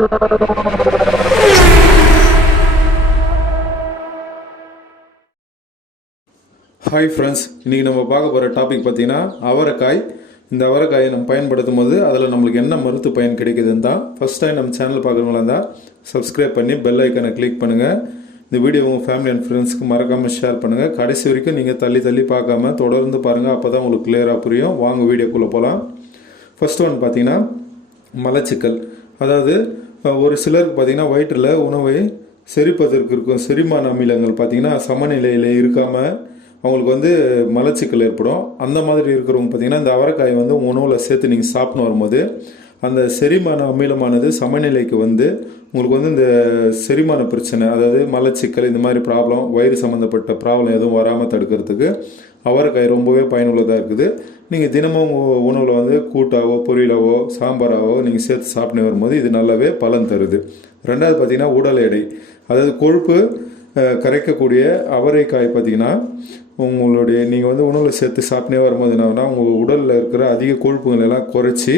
Hi friends, இன்றைக்கி நம்ம பார்க்க போகிற டாபிக் பார்த்தீங்கன்னா அவரைக்காய். இந்த அவரைக்காயை நம்ம பயன்படுத்தும் போது அதில் நம்மளுக்கு என்ன மருத்துவ பயன் கிடைக்குதுன்னு தான். ஃபஸ்ட் டைம் நம்ம சேனல் பார்க்குறவங்களா இருந்தால் சப்ஸ்கிரைப் பண்ணி பெல் ஐக்கனை கிளிக் பண்ணுங்கள். இந்த வீடியோ உங்கள் ஃபேமிலி அண்ட் ஃப்ரெண்ட்ஸ்க்கு மறக்காமல் ஷேர் பண்ணுங்கள். கடைசி வரைக்கும் நீங்கள் தள்ளி பார்க்காம தொடர்ந்து பாருங்கள், அப்போ தான் உங்களுக்கு கிளியராக புரியும். வாங்க வீடியோக்குள்ளே போகலாம். ஃபஸ்ட் ஒன் பார்த்தீங்கன்னா மலச்சிக்கல். அதாவது ஒரு சிலருக்கு பார்த்தீங்கன்னா வயிற்றில் உணவை செரிப்பதற்கு இருக்கும் செரிமான அமிலங்கள் பார்த்தீங்கன்னா சமநிலையில் இருக்காமல் அவங்களுக்கு மலச்சிக்கல் ஏற்படும். அந்த மாதிரி இருக்கிறவங்க பார்த்தீங்கன்னா இந்த அவரைக்காயை உணவில் சேர்த்து நீங்கள் சாப்பிட்டு வரும்போது அந்த செரிமான அமிலமானது சமநிலைக்கு உங்களுக்கு இந்த செரிமான பிரச்சனை, அதாவது மலச்சிக்கல், இந்த மாதிரி ப்ராப்ளம், வயிறு சம்மந்தப்பட்ட ப்ராப்ளம் எதுவும் வராமல் தடுக்கிறதுக்கு அவரைக்காய் ரொம்பவே பயனுள்ளதாக இருக்குது. நீங்கள் தினமும் உணவில் கூட்டாவோ பொரியலாவோ சாம்பாராவோ நீங்கள் சேர்த்து சாப்பிட்டு வரும்போது இது நல்லாவே பலன் தருது. ரெண்டாவது பார்த்தீங்கன்னா உடல் எடை, அதாவது கொழுப்பு கரைக்கக்கூடிய அவரைக்காய் பார்த்தீங்கன்னா உங்களுடைய நீங்கள் உணவில் சேர்த்து சாப்பிட்டே வரும்போது என்னன்னா உங்கள் உடலில் இருக்கிற அதிக கொழுப்புகள் எல்லாம் குறைச்சி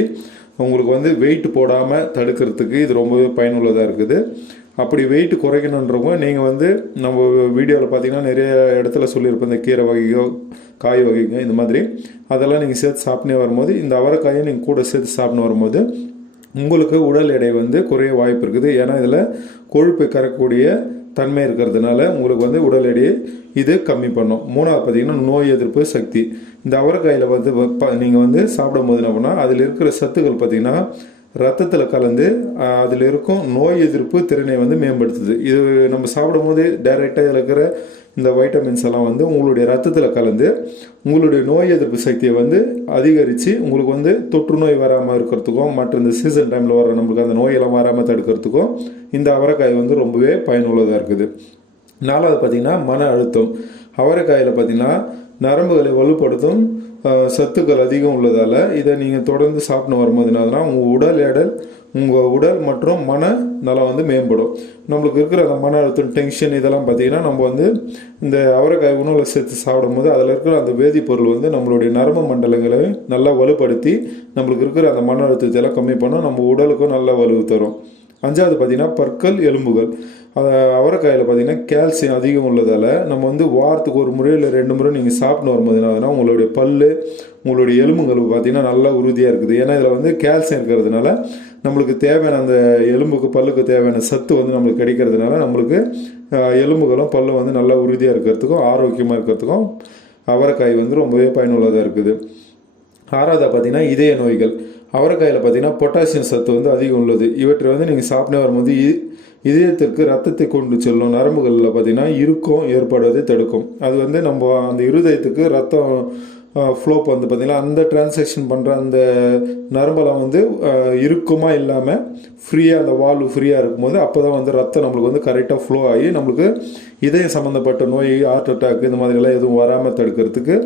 உங்களுக்கு வெயிட் போடாமல் தடுக்கிறதுக்கு இது ரொம்பவே பயனுள்ளதாக இருக்குது. அப்படி வெயிட் குறைக்கணுன்றவங்க நீங்கள் நம்ம வீடியோவில் பார்த்தீங்கன்னா நிறைய இடத்துல சொல்லியிருப்போம், இந்த கீரை வகைகள், காய் வகைகள், இந்த மாதிரி அதெல்லாம் நீங்கள் சேர்த்து சாப்பிட்டே வரும்போது இந்த அவரைக்காயை நீங்கள் கூட சேர்த்து சாப்பிட்டு வரும்போது உங்களுக்கு உடல் எடை குறைய வாய்ப்பு இருக்குது. ஏன்னா இதில் கொழுப்பு கரைக்கக்கூடிய தன்மை இருக்கிறதுனால உங்களுக்கு உடல் எடையை இது கம்மி பண்ணும். மூணாவது பார்த்தீங்கன்னா நோய் எதிர்ப்பு சக்தி. இந்த அவரைக்காயில் நீங்கள் சாப்பிடும் போது என்ன பண்ணால் அதில் இருக்கிற சத்துக்கள் பார்த்தீங்கன்னா ரத்தத்தில் கலந்து அதில் இருக்கும் நோய் எதிர்ப்பு திறனை மேம்படுத்துது. இது நம்ம சாப்பிடும் போது டைரெக்டாக இதில் இருக்கிற இந்த வைட்டமின்ஸ் எல்லாம் உங்களுடைய ரத்தத்தில் கலந்து உங்களுடைய நோய் எதிர்ப்பு சக்தியை அதிகரித்து உங்களுக்கு தொற்று நோய் வராமல் இருக்கிறதுக்கும் மற்ற இந்த சீசன் டைமில் வர நம்மளுக்கு அந்த நோயெல்லாம் வராமல் தடுக்கிறதுக்கும் இந்த அவரைக்காய் ரொம்பவே பயனுள்ளதாக இருக்குது. நாலாவது பார்த்திங்கன்னா மன அழுத்தம். அவரைக்காயில் பார்த்திங்கன்னா நரம்புகளை வலுப்படுத்தும் சத்துக்கள் அதிகம் உள்ளதால் இதை நீங்கள் தொடர்ந்து சாப்பிட்டு வரும்போது என்னதுன்னா உங்கள் உடல் மற்றும் மன நலம் மேம்படும். நம்மளுக்கு இருக்கிற அந்த மன அழுத்தம், டென்ஷன் இதெல்லாம் பார்த்திங்கன்னா நம்ம இந்த அவரைக்காய் உணவில் சேர்த்து சாப்பிடும் போது அதில் இருக்கிற அந்த வேதிப்பொருள் நம்மளுடைய நரம்பு மண்டலங்களை நல்லா வலுப்படுத்தி நம்மளுக்கு இருக்கிற அந்த மன அழுத்தத்தை எல்லாம் கம்மி பண்ணோம், நம்ம உடலுக்கும் நல்லா வலு தரும். அஞ்சாவது பார்த்திங்கன்னா பற்கள், எலும்புகள். அவரைக்காயில் பார்த்திங்கன்னா கால்சியம் அதிகம் உள்ளதால் நம்ம வாரத்துக்கு ஒரு முறை இல்லை 2 முறை நீங்கள் சாப்பிட்டு வரும்போது என்னதுன்னா உங்களுடைய பல், உங்களுடைய எலும்புகள் பார்த்திங்கன்னா நல்லா உறுதியாக இருக்குது. ஏன்னா இதில் கால்சியம் இருக்கிறதுனால நம்மளுக்கு தேவையான அந்த எலும்புக்கு பல்லுக்கு தேவையான சத்து நம்மளுக்கு கிடைக்கிறதுனால நம்மளுக்கு எலும்புகளும் பல்லும் நல்லா உறுதியாக இருக்கிறதுக்கும் ஆரோக்கியமாக இருக்கிறதுக்கும் அவரைக்காய் ரொம்பவே பயனுள்ளதாக இருக்குது. ஆறாவதாக பார்த்திங்கன்னா இதய நோய்கள். அவரைக்காயில் பார்த்திங்கன்னா பொட்டாசியம் சத்து அதிகம் உள்ளது. இவற்றை நீங்கள் சாப்பிட்டு வரும்போது இதயத்திற்கு ரத்தத்தை கொண்டு செல்லும் நரம்புகளில் பார்த்திங்கன்னா இறுக்கம் ஏற்படுவதை தடுக்கும். அது நம்ம அந்த இருதயத்துக்கு ரத்தம் ஃப்ளோ பார்த்திங்கன்னா அந்த டிரான்சாக்ஷன் பண்ணுற அந்த நரம்பெல்லாம் இறுக்கமாக இல்லாமல் ஃப்ரீயாக அந்த வால்வு ஃப்ரீயாக இருக்கும்போது அப்போ தான் ரத்தம் நம்மளுக்கு கரெக்டாக ஃப்ளோ ஆகி நம்மளுக்கு இதயம் சம்மந்தப்பட்ட நோய், ஹார்ட் அட்டாக் இந்த மாதிரிலாம் எதுவும் வராமல் தடுக்கிறதுக்கு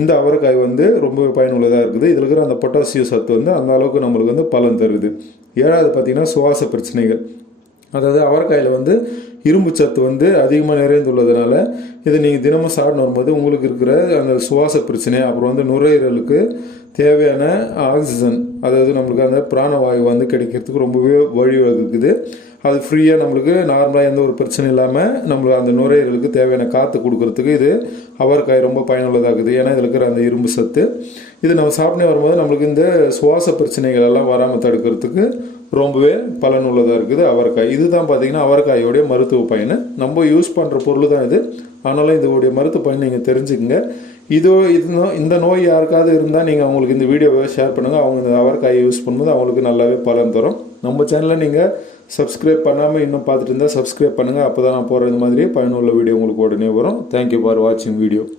இந்த அவரைக்காய் ரொம்ப பயனுள்ளதாக இருக்குது. இதில் இருக்கிற அந்த பொட்டாசியம் சத்து அந்த அளவுக்கு நம்மளுக்கு பலன் தருது. ஏழாவது பார்த்திங்கன்னா சுவாச பிரச்சனைகள். அதாவது அவரைக்காயில் இரும்பு சத்து அதிகமாக நிறைந்துள்ளதுனால இதை நீங்கள் தினமும் சாப்பிட்டு வரும்போது உங்களுக்கு இருக்கிற அந்த சுவாச பிரச்சனை, அப்புறம் நுரையீரலுக்கு தேவையான ஆக்சிஜன், அதாவது நம்மளுக்கு அந்த பிராணவாயு கிடைக்கிறதுக்கு ரொம்பவே வழிவகுக்குது. அது ஃப்ரீயாக நம்மளுக்கு நார்மலாக எந்த ஒரு பிரச்சனை இல்லாமல் நம்மளுக்கு அந்த நுரையீரலுக்கு தேவையான காற்று கொடுக்கறதுக்கு இது அவரைக்காய் ரொம்ப பயனுள்ளதாகுது. ஏன்னா இதில் இருக்கிற அந்த இரும்பு சத்து இது நம்ம சாப்பிட்டு வரும்போது நம்மளுக்கு இந்த சுவாச பிரச்சனைகள் எல்லாம் வராமல் தடுக்கிறதுக்கு ரொம்பவே பலனுள்ளதாக இருக்குது அவரைக்காய். இதுதான் பார்த்திங்கன்னா அவரைக்காயோடைய மருத்துவ பயன். நம்ம யூஸ் பண்ணுற பொருள் தான் இது, ஆனாலும் இதோடைய மருத்துவ பயன் நீங்கள் தெரிஞ்சுக்கங்க. இந்த நோய் யாருக்காவது இருந்தால் நீங்கள் அவங்களுக்கு இந்த வீடியோவை ஷேர் பண்ணுங்கள். அவங்க இந்த அவரைக்காயை யூஸ் பண்ணும்போது அவங்களுக்கு நல்லாவே பலன் தரும். நம்ம சேனலில் நீங்கள் சப்ஸ்கிரைப் பண்ணாமல் இன்னும் பார்த்துட்டு இருந்தால் சப்ஸ்கிரைப் பண்ணுங்கள். அப்போ தான் நான் போகிற இந்த மாதிரி பயனுள்ள வீடியோ உங்களுக்கு உடனே வரும். தேங்க்யூ ஃபார் வாட்சிங் வீடியோ.